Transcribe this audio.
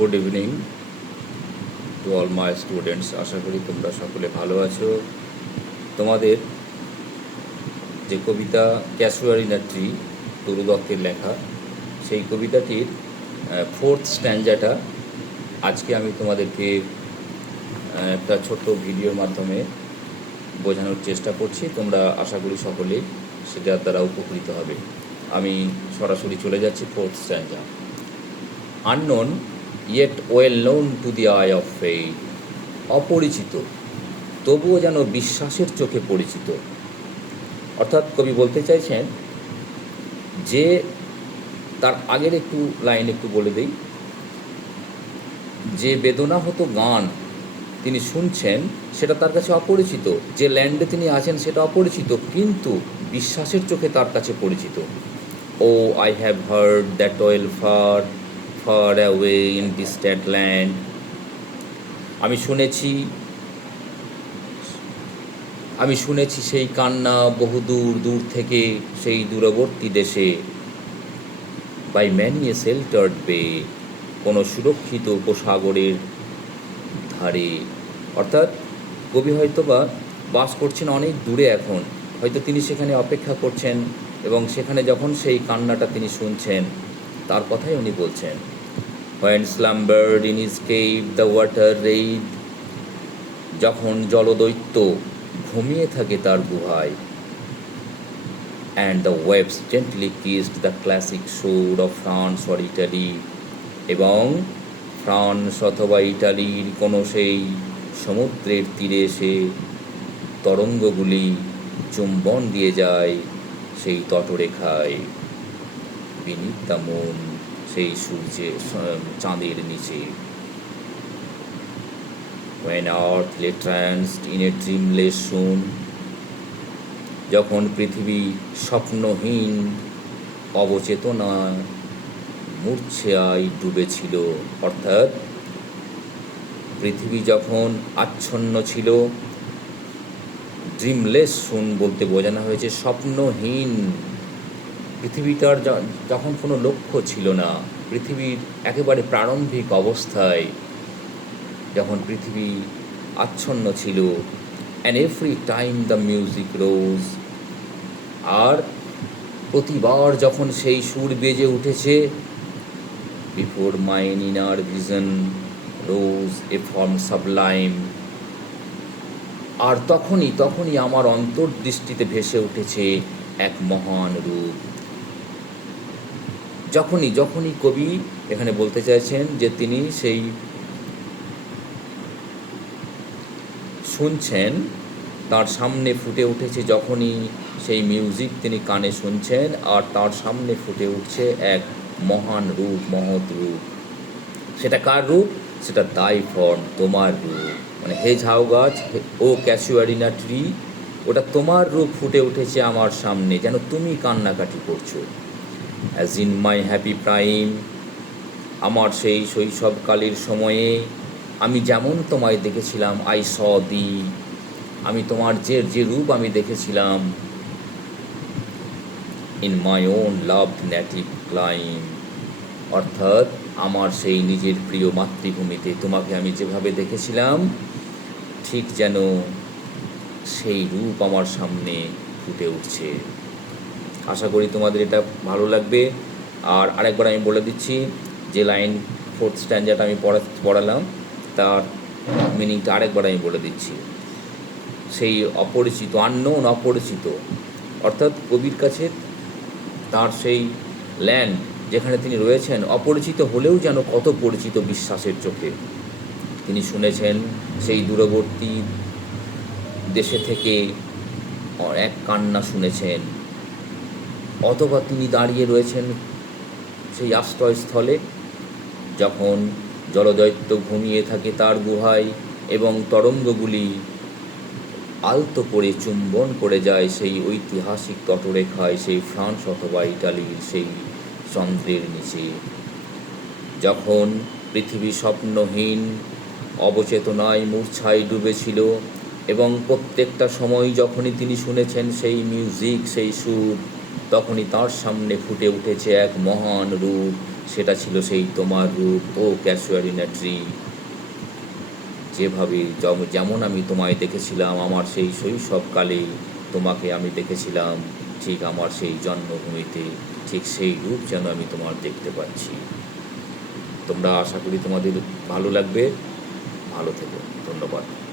Good evening to all my students. আশা করি তোমরা সকলে ভালো আছো। তোমাদের যে কবিতা ক্যাসুয়ারি না ট্রি, তরু দত্তের লেখা, সেই কবিতাটির ফোর্থ স্ট্যান্জাটা আজকে আমি তোমাদেরকে একটা ছোট্ট ভিডিওর মাধ্যমে বোঝানোর চেষ্টা করছি। তোমরা আশা করি সকলেই সেটার দ্বারা উপকৃত হবে। আমি সরাসরি চলে যাচ্ছি fourth স্ট্যান্জা। Unknown yet well known to the eye of faith, অপরিচিত তবুও যেন বিশ্বাসের চোখে পরিচিত। অর্থাৎ কবি বলতে চাইছেন যে, তার আগের একটু লাইন একটু বলে দিই, যে বেদনাহত গান তিনি শুনছেন সেটা তার কাছে অপরিচিত, যে ল্যান্ডে তিনি আছেন সেটা অপরিচিত, কিন্তু বিশ্বাসের চোখে তার কাছে পরিচিত। Oh I have heard that well far far away in distant land, আমি শুনেছি সেই কান্না বহু দূর দূর থেকে, সেই দূরবর্তী দেশে। বাই ম্যানি এ শেল্টার্ড বে, কোনো সুরক্ষিত উপসাগরের ধারে। অর্থাৎ কবি হয়তোবা বাস করছেন অনেক দূরে, এখন হয়তো তিনি সেখানে অপেক্ষা করছেন এবং সেখানে যখন সেই কান্নাটা তিনি শুনছেন তার কথাই উনি বলছেন। When slumbered in his cave the water raid, যখন জলদৈত্য ঘুমিয়ে থাকে তার গুহায়। And the waves gently kissed the classic shore of France or Italy, এবং ফ্রান্স অথবা ইটালির কোনো সেই সমুদ্রের তীরে এসে তরঙ্গগুলি চুম্বন দিয়ে যায় সেই তটরেখায়, beneath the moon, সেই সূর্যে চাঁদের নিচে। When earth lay tranced in a dreamless swoon, যখন পৃথিবী স্বপ্নহীন অবচেতনা মূর্ছায় ডুবেছিল। অর্থাৎ পৃথিবী যখন আচ্ছন্ন ছিল, ড্রিমলেস শুন বলতে বোঝানো হয়েছে স্বপ্নহীন। পৃথিবীটার যখন কোনো লক্ষ্য ছিল না, পৃথিবীর একেবারে প্রারম্ভিক অবস্থায় যখন পৃথিবী আচ্ছন্ন ছিল। And every time the music rose, আর প্রতিবার যখন সেই সুর বেজে উঠেছে, before mine inner vision rose a form sublime, আর তখনই আমার অন্তর্দৃষ্টিতে ভেসে উঠেছে এক মহান রূপ। যখনই কবি এখানে বলতে চাইছেন যে তিনি সেই শুনছেন, তার সামনে ফুটে উঠেছে, যখনই সেই মিউজিক তিনি কানে শুনছেন, আর তার সামনে ফুটে উঠছে এক মহান রূপ, মহৎ রূপ। সেটা কার রূপ? সেটা তাই ফর্ম, তোমার রূপ। মানে হে ঝাউ গাছ, ও ক্যাসুয়ারিনা ট্রি, ওটা তোমার রূপ ফুটে উঠেছে আমার সামনে, যেন তুমি কান্নাকাটি করছো। As in my happy prime, আমার সেই শৈশবকালের সময়ে আমি যেমন তোমায় দেখেছিলাম। আই স দি, আমি তোমার যে রূপ আমি দেখেছিলাম। In my own loved native clime, অর্থাৎ আমার সেই নিজের প্রিয় মাতৃভূমিতে তোমাকে আমি যেভাবে দেখেছিলাম, ঠিক যেন সেই রূপ আমার সামনে ফুটে উঠছে। আশা করি তোমাদের এটা ভালো লাগবে। আর আরেকবার আমি বলে দিচ্ছি, যে লাইন ফোর্থ স্ট্যান্ডার্ড আমি পড়ালাম তার মিনিংটা আরেকবার আমি বলে দিচ্ছি। সেই অপরিচিত, আননোন, অপরিচিত, অর্থাৎ কবির কাছে তার সেই ল্যান্ড যেখানে তিনি রয়েছেন অপরিচিত হলেও যেন কত পরিচিত বিশ্বাসের চোখে। তিনি শুনেছেন সেই দূরবর্তী দেশে থেকে এক কান্না শুনেছেন, অথবা তিনি দাঁড়িয়ে রয়েছেন সেই আশ্রয়স্থলে যখন জলদৈত্য ঘুমিয়ে থাকে তার গুহায়, এবং তরঙ্গগুলি আলতো করে চুম্বন করে যায় সেই ঐতিহাসিক তটরেখায়, সেই ফ্রান্স অথবা ইটালির সেই চন্দ্রের নিচে। যখন পৃথিবী স্বপ্নহীন অবচেতনায় মূর্ছায় ডুবেছিল, এবং প্রত্যেকটা সময় যখনই তিনি শুনেছেন সেই মিউজিক, সেই সুর, তখনই তার সামনে ফুটে উঠেছে এক মহান রূপ, সেটা ছিল সেই তোমার রূপ ও ক্যাসুয়ারিনা ট্রি। যেভাবে যেমন আমি তোমায় দেখেছিলাম আমার সেই শৈশবকালে, তোমাকে আমি দেখেছিলাম ঠিক আমার সেই জন্মভূমিতে, ঠিক সেই রূপ যেন আমি তোমার দেখতে পাচ্ছি। তোমরা, আশা করি তোমাদের ভালো লাগবে। ভালো থেকো। ধন্যবাদ।